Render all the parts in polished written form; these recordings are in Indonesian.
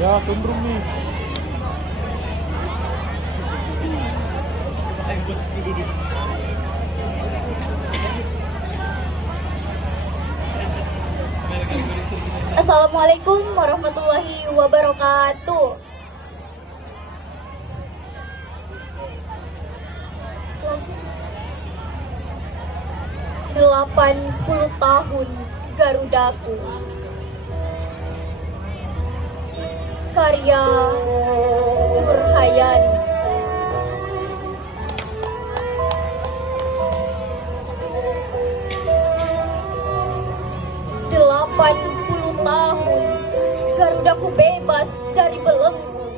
Ya, cenderung nih. Assalamualaikum warahmatullahi wabarakatuh. 80 tahun Garudaku. Karya Nurhayani. Delapan puluh tahun Garudaku bebas dari belenggu,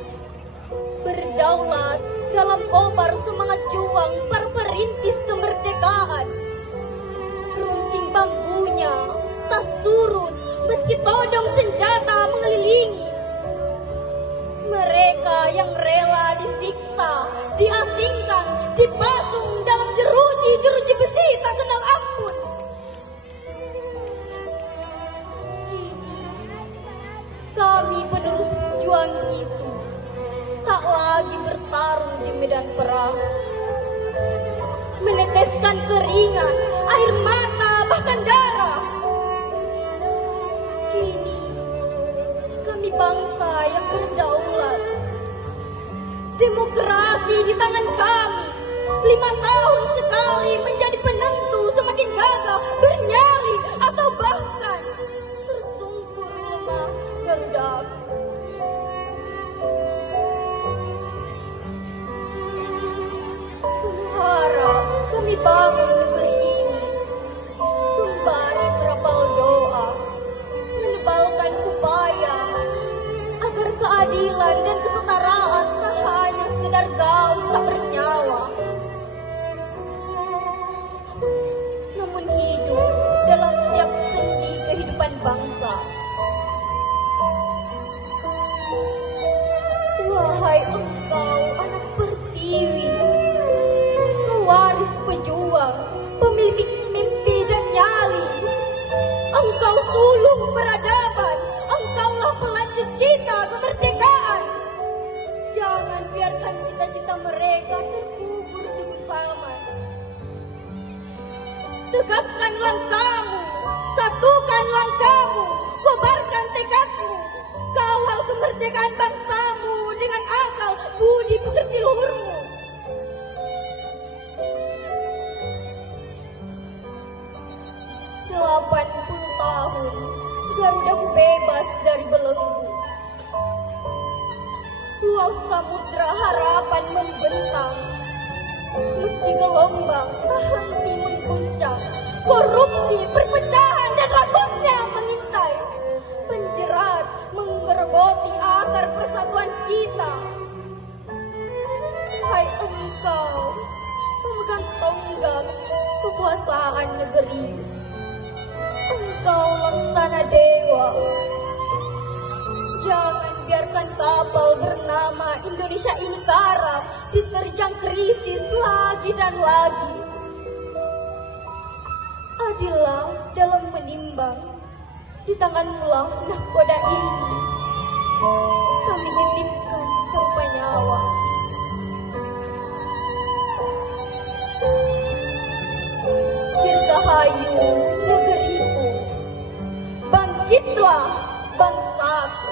berdaulat dalam kobar semangat juang para perintis kemerdekaan. Runcing bambunya tak surut meski todong senjata mengelilingi. Mereka yang rela disiksa, diasingkan, dipasung dalam jeruji besi tak kenal ampun. Kini kami penerus juang itu tak lagi bertarung di medan perang, meneteskan keringat, air mata, bahkan darah. Kini kami bangsa yang berdaulat. Demokrasi di tangan kami. 5 tahun sekali menjadi penentu, semakin gagah, bernyali, atau bahkan tersungkur lemah Garudaku. Berharap kami bangun negeri ini sembari merapal doa, menebalkan upaya agar keadilan dan kesetaraan tak hanya sekedar gaung tak bernyawa, namun hidup dalam setiap sendi kehidupan bangsa. Wahai engkau anak pertiwi, pewaris pejuang, pemilik mimpi dan nyali. Engkau sulung peradaban, engkaulah pelanjut cita kemerdekaan. Jangan biarkan cita-cita mereka terkubur di busaman. Tegapkan langkahmu, satukan langkahmu, kobarkan tekadmu, kawal kemerdekaan bangsamu dengan akal, budi pekerti luhurmu. Delapan 80 tahun Garudaku bebas dari belenggu. Luas samudra harapan membentang, meski gelombang tak henti mengguncang. Korupsi, perpecahan dan rakusnya mengintai, penjerat menggerogoti akar persatuan kita. Hai engkau pemegang tonggak kekuasaan negeri, engkau laksana dewa. Jangan biarkan kapal bernama Indonesia ini karam, diterjang krisis lagi dan lagi. Adillah dalam menimbang, di tanganmulah nahkoda ini. Kami titipkan serupa nyawa. Dirgahayu negeriku, bangkitlah bangsaku.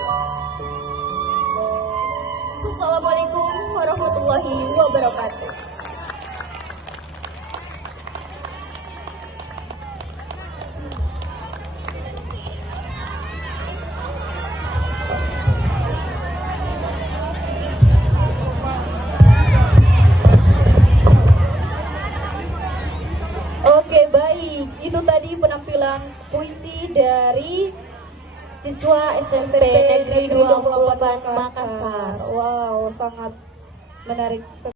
Wassalamualaikum warahmatullahi wabarakatuh. Oke, baik. Itu tadi penampilan puisi dari siswa SMP Negeri 24 Makassar. Wow, sangat menarik.